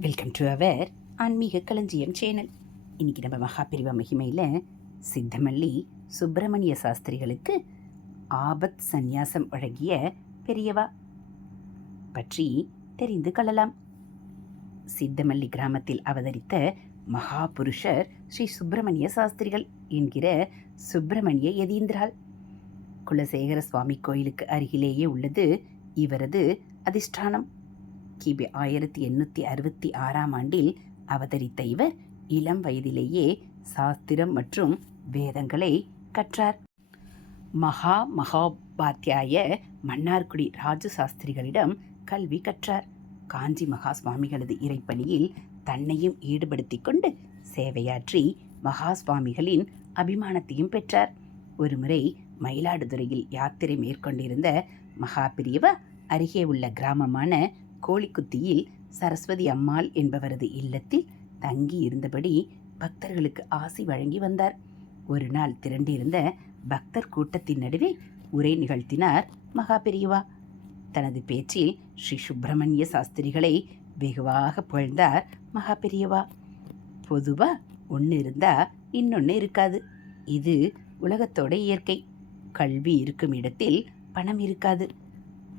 Welcome to our ஆன்மீக களஞ்சியம் channel இன்றைக்கி நம்ம மகாபிரிவ மகிமையில் சித்தமல்லி சுப்பிரமணிய சாஸ்திரிகளுக்கு ஆபத் சந்நியாசம் வழங்கிய பெரியவா பற்றி தெரிந்து கொள்ளலாம். சித்தமல்லி கிராமத்தில் அவதரித்த மகாபுருஷர் ஸ்ரீ சுப்பிரமணிய சாஸ்திரிகள் என்கிற சுப்பிரமணிய யதீந்திரால் குலசேகர சுவாமி கோயிலுக்கு அருகிலேயே உள்ளது இவரது அதிஷ்டானம். கிபி ஆயிரத்தி எண்ணூற்றி அறுபத்தி ஆறாம் ஆண்டில் அவதரித்த இவர் இளம் வயதிலேயே சாஸ்திரம் மற்றும் வேதங்களை கற்றார். மகா மகோபாத்தியாய மன்னார்குடி ராஜு சாஸ்திரிகளிடம் கல்வி கற்றார். காஞ்சி மகா சுவாமிகளது இறைப்பணியில் தன்னையும் ஈடுபடுத்தி கொண்டு சேவையாற்றி மகா சுவாமிகளின் அபிமானத்தையும் பெற்றார். ஒருமுறை மயிலாடுதுறையில் யாத்திரை மேற்கொண்டிருந்த மகாபிரியவா அருகே உள்ள கிராமமான கோழிக்குத்தியில் சரஸ்வதி அம்மாள் என்பவரது இல்லத்தில் தங்கி இருந்தபடி பக்தர்களுக்கு ஆசி வழங்கி வந்தார். ஒரு நாள் திரண்டிருந்த பக்தர் கூட்டத்தின் நடுவே உரை நிகழ்த்தினார் மகா பெரியவா. தனது பேச்சில் ஸ்ரீ சுப்பிரமணிய சாஸ்திரிகளை வெகுவாக புகழ்ந்தார் மகா பெரியவா. பொதுவாக ஒன்று இருந்தா இன்னொன்று இருக்காது. இது உலகத்தோட இயற்கை. கல்வி இருக்கும் இடத்தில் பணம் இருக்காது.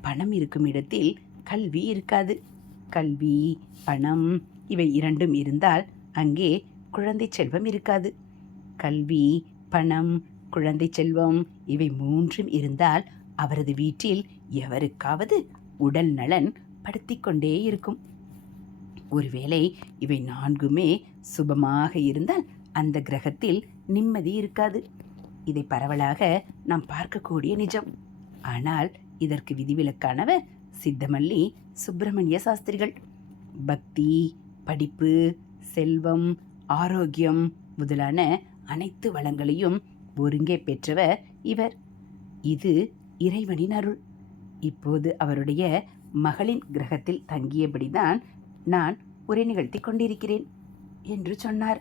பணம் இருக்கும் இடத்தில் கல்வி இருக்காது. கல்வி பணம் இவை இரண்டும் இருந்தால் அங்கே குழந்தை செல்வம் இருக்காது. கல்வி பணம் குழந்தை செல்வம் இவை மூன்றும் இருந்தால் அவரது வீட்டில் எவருக்காவது உடல் நலன் படுத்திக்கொண்டே இருக்கும். ஒருவேளை இவை நான்குமே சுபமாக இருந்தால் அந்த கிரகத்தில் நிம்மதி இருக்காது. இதை பரவலாக நாம் பார்க்கக்கூடிய நிஜம். ஆனால் இதற்கு விதிவிலக்கானவர் சித்தமல்லி சுப்பிரமணிய சாஸ்திரிகள். பக்தி படிப்பு செல்வம் ஆரோக்கியம் முதலான அனைத்து வளங்களையும் ஒருங்கே பெற்றவர் இவர். இது இறைவனின் அருள். இப்போது அவருடைய மகளின் கிரகத்தில் தங்கியபடிதான் நான் உரை நிகழ்த்தி கொண்டிருக்கிறேன் என்று சொன்னார்.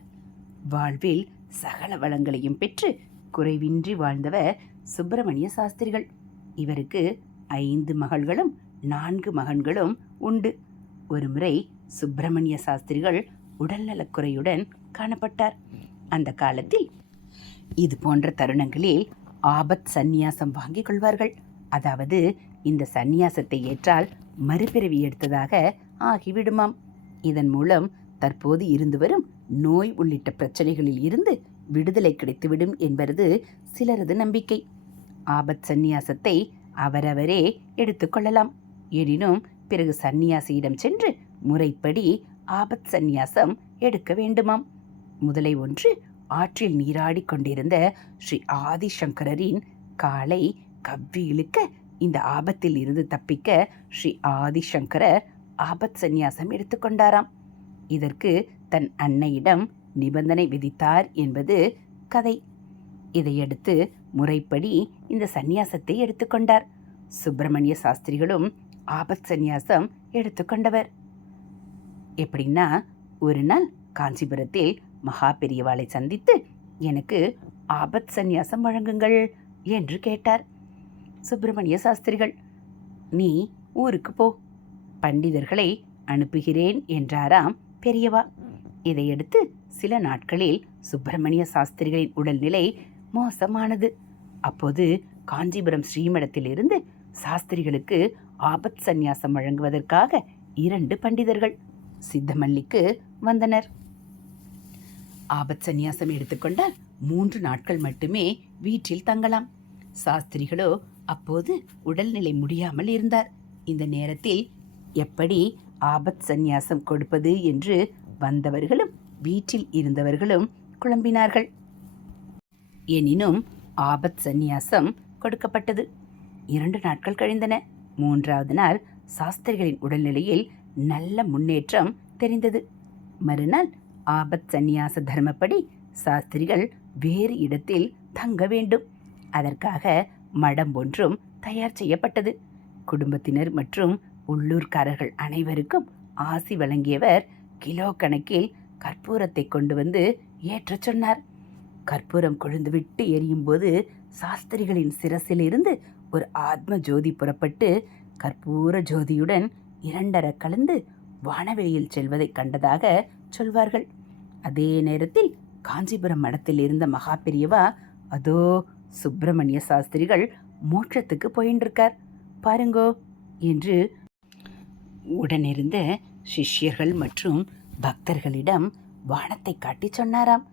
வாழ்வில் சகல வளங்களையும் பெற்று குறைவின்றி வாழ்ந்தவர் சுப்பிரமணிய சாஸ்திரிகள். இவருக்கு ஐந்து மகள்களும் நான்கு மகன்களும் உண்டு. ஒருமுறை சுப்பிரமணிய சாஸ்திரிகள் உடல்நலக்குறையுடன் காணப்பட்டார். அந்த காலத்தில் இது போன்ற தருணங்களில் ஆபத் சந்நியாசம் வாங்கிக் கொள்வார்கள். அதாவது இந்த சந்நியாசத்தை ஏற்றால் மறுபிறவி எடுத்ததாக ஆகிவிடுமாம். இதன் மூலம் தற்போது இருந்து வரும் நோய் உள்ளிட்ட பிரச்சனைகளில் இருந்து விடுதலை கிடைத்துவிடும் என்பது சிலரது நம்பிக்கை. ஆபத் சந்நியாசத்தை அவரவரே எடுத்துக்கொள்ளலாம் எனினும் பிறகு சந்நியாசியிடம் சென்று முறைப்படி ஆபத் சந்நியாசம் எடுக்க வேண்டுமாம். முதலை ஒன்று ஆற்றில் நீராடி கொண்டிருந்த ஸ்ரீ ஆதிசங்கரின் காலை கவ்வி இழுக்க இந்த ஆபத்தில் இருந்து தப்பிக்க ஸ்ரீ ஆதிசங்கரர் ஆபத் சந்நியாசம் எடுத்துக்கொண்டாராம் இதற்கு தன் அன்னையிடம் நிபந்தனை விதித்தார் என்பது கதை. இதையடுத்து முறைப்படி இந்த சந்நியாசத்தை எடுத்துக்கொண்டார் சுப்பிரமணிய சாஸ்திரிகளும் ஆபத் சந்நியாசம் எடுத்துக்கொண்டவர் எப்படின்னா ஒரு நாள் காஞ்சிபுரத்தில் மகா பெரியவாளை சந்தித்து எனக்கு ஆபத் சந்நியாசம் வழங்குங்கள் என்று கேட்டார். சுப்பிரமணிய சாஸ்திரிகள் நீ ஊருக்கு போ பண்டிதர்களை அனுப்புகிறேன் என்றாராம் பெரியவா. இதையடுத்து சில நாட்களில் சுப்பிரமணிய சாஸ்திரிகளின் உடல்நிலை மோசமானது. அப்போது காஞ்சிபுரம் ஸ்ரீமடத்திலிருந்து சாஸ்திரிகளுக்கு ஆபத் சந்நியாசம் வழங்குவதற்காக இரண்டு பண்டிதர்கள் சித்தமல்லிக்கு வந்தனர். ஆபத் சந்நியாசம் எடுத்துக்கொண்டால் மூன்று நாட்கள் மட்டுமே வீட்டில் தங்கலாம். சாஸ்திரிகளோ அப்போது உடல்நிலை முடியாமல் இருந்தார். இந்த நேரத்தில் எப்படி ஆபத் சந்நியாசம் கொடுப்பது என்று வந்தவர்களும் வீட்டில் இருந்தவர்களும் குழம்பினார்கள். எனினும் ஆபத் சந்நியாசம் கொடுக்கப்பட்டது. இரண்டு நாட்கள் கழிந்தன. மூன்றாவது நாள் சாஸ்திரிகளின் உடல்நிலையில் நல்ல முன்னேற்றம் தெரிந்தது. மறுநாள் ஆபத் சந்நியாச தர்மப்படி சாஸ்திரிகள் வேறு இடத்தில் தங்க வேண்டும். அதற்காக மடம் ஒன்றும் தயார் செய்யப்பட்டது. குடும்பத்தினர் மற்றும் உள்ளூர்காரர்கள் அனைவருக்கும் ஆசி வழங்கியவர் கிலோ கணக்கில் கற்பூரத்தை கொண்டு வந்து ஏற்றச் சொன்னார். கற்பூரம் கொழுந்துவிட்டு எரியும் போது சாஸ்திரிகளின் சிரசிலிருந்து ஒரு ஆத்ம ஜோதி புறப்பட்டு கற்பூர ஜோதியுடன் இரண்டர கலந்து வானவெளியில் செல்வதைக் கண்டதாக சொல்வார்கள். அதே நேரத்தில் காஞ்சிபுரம் மடத்தில் இருந்த மகா பெரியவா அதோ சுப்பிரமணிய சாஸ்திரிகள் மோட்சத்துக்கு போயின்னு இருக்கார் பாருங்கோ என்று உடனிருந்த சிஷ்யர்கள் மற்றும் பக்தர்களிடம் வானத்தை காட்டி சொன்னாராம்.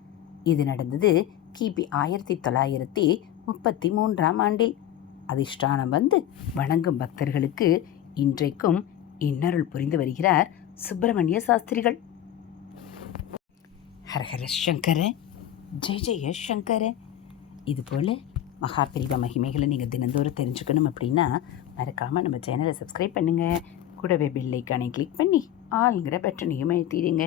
இது நடந்தது கிபி ஆயிரத்தி தொள்ளாயிரத்தி முப்பத்தி மூன்றாம் ஆண்டில். அதிஷ்டானம் வந்து வணங்கும் பக்தர்களுக்கு இன்றைக்கும் இன்னருள் புரிந்து வருகிறார் சுப்பிரமணிய சாஸ்திரிகள். ஹரஹர சங்கர ஜெய ஜெய சங்கர. இதுபோல் மகாபிரிவ மகிமைகளை நீங்கள் தினந்தோறும் தெரிஞ்சுக்கணும் அப்படின்னா மறக்காமல் நம்ம சேனலை சப்ஸ்கிரைப் பண்ணுங்கள் கூடவே பெல் ஐக்கானை கிளிக் பண்ணி ஆளுங்கிற பட்டனையும் எழுத்திடுங்க